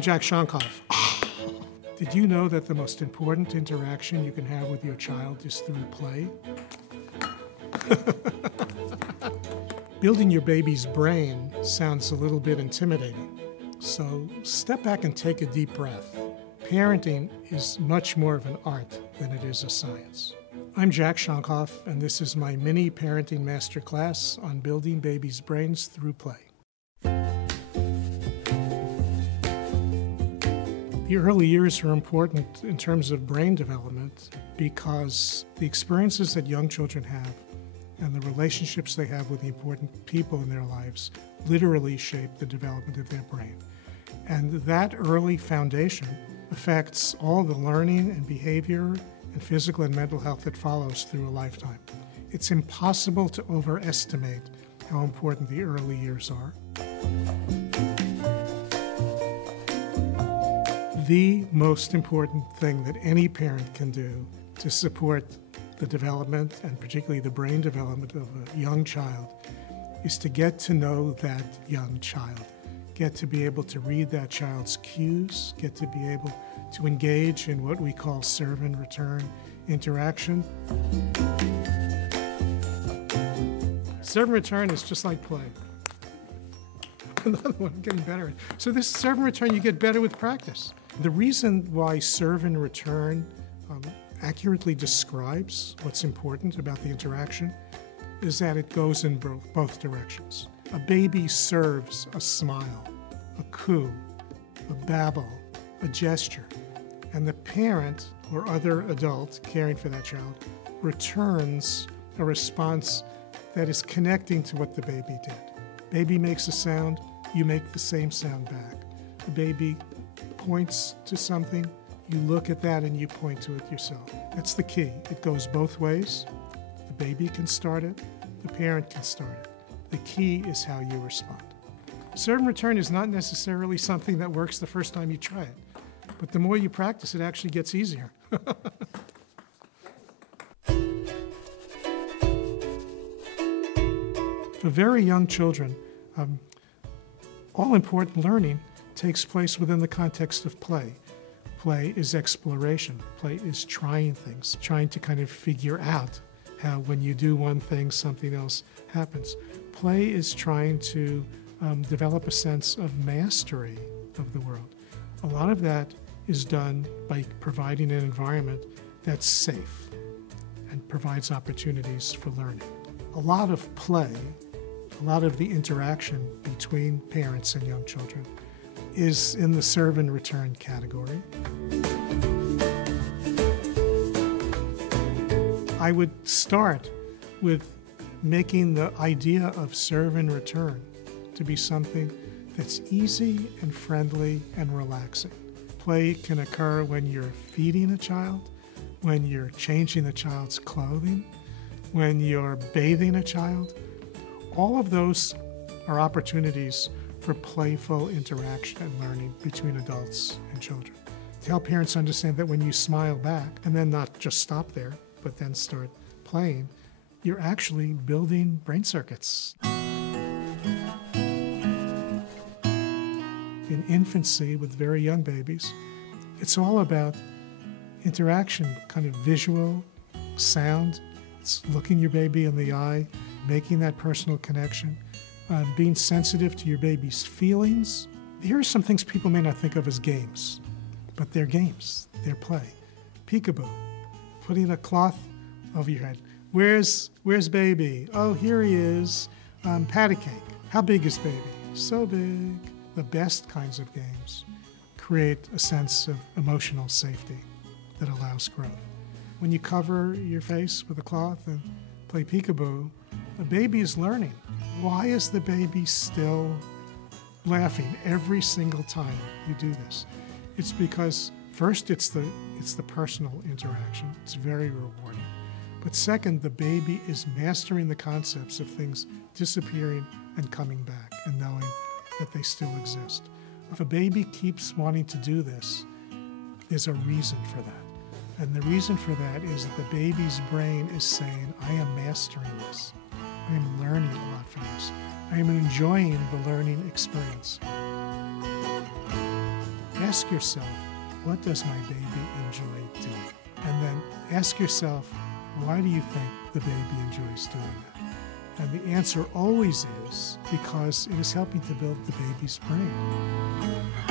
I'm Džek Šonkof. Did you know that the most important interaction you can have with your child is through play? Building your baby's brain sounds a little bit intimidating, so step back and take a deep breath. Parenting is much more of an art than it is a science. I'm Džek Šonkof, and this is my mini parenting masterclass on building babies' brains through play. The early years are important in terms of brain development because the experiences that young children have and the relationships they have with the important people in their lives literally shape the development of their brain. And that early foundation affects all the learning and behavior and physical and mental health that follows through a lifetime. It's impossible to overestimate how important the early years are. The most important thing that any parent can do to support the development, and particularly the brain development of a young child, is to get to know that young child, get to be able to read that child's cues, get to be able to engage in what we call serve and return interaction. Serve and return is just like play. Another one, I'm getting better at. So this serve and return, you get better with practice. The reason why serve and return accurately describes what's important about the interaction is that it goes in both directions. A baby serves a smile, a coo, a babble, a gesture, and the parent or other adult caring for that child returns a response that is connecting to what the baby did. Baby makes a sound, you make the same sound back. The baby points to something, you look at that and you point to it yourself. That's the key. It goes both ways. The baby can start it, the parent can start it. The key is how you respond. Serve and return is not necessarily something that works the first time you try it, but the more you practice, it actually gets easier. For very young children, all important learning takes place within the context of play. Play is exploration. Play is trying things, trying to kind of figure out how when you do one thing, something else happens. Play is trying to develop a sense of mastery of the world. A lot of that is done by providing an environment that's safe and provides opportunities for learning. A lot of play, a lot of the interaction between parents and young children is in the serve and return category. I would start with making the idea of serve and return to be something that's easy and friendly and relaxing. Play can occur when you're feeding a child, when you're changing the child's clothing, when you're bathing a child. All of those are opportunities for playful interaction and learning between adults and children. To help parents understand that when you smile back, and then not just stop there, but then start playing, you're actually building brain circuits. In infancy with very young babies, it's all about interaction, kind of visual, sound. It's looking your baby in the eye, making that personal connection, being sensitive to your baby's feelings. Here are some things people may not think of as games, but they're games, they're play. Peekaboo, putting a cloth over your head. Where's baby? Oh, here he is. Patty cake. How big is baby? So big. The best kinds of games create a sense of emotional safety that allows growth. When you cover your face with a cloth and play peekaboo, a baby is learning. Why is the baby still laughing every single time you do this? It's because first it's the personal interaction. It's very rewarding. But second, the baby is mastering the concepts of things disappearing and coming back and knowing that they still exist. If a baby keeps wanting to do this, there's a reason for that. And the reason for that is that the baby's brain is saying, I am mastering this. I am learning a lot from this. I am enjoying the learning experience. ask yourself, what does my baby enjoy doing? And then ask yourself, why do you think the baby enjoys doing that? And the answer always is because it is helping to build the baby's brain.